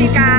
di